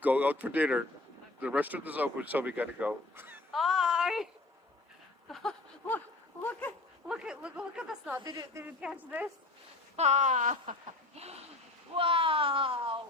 Go out for dinner. The restaurant is open, so we gotta go. Hi. look, look at the snow. Did you catch this? Ah. Wow.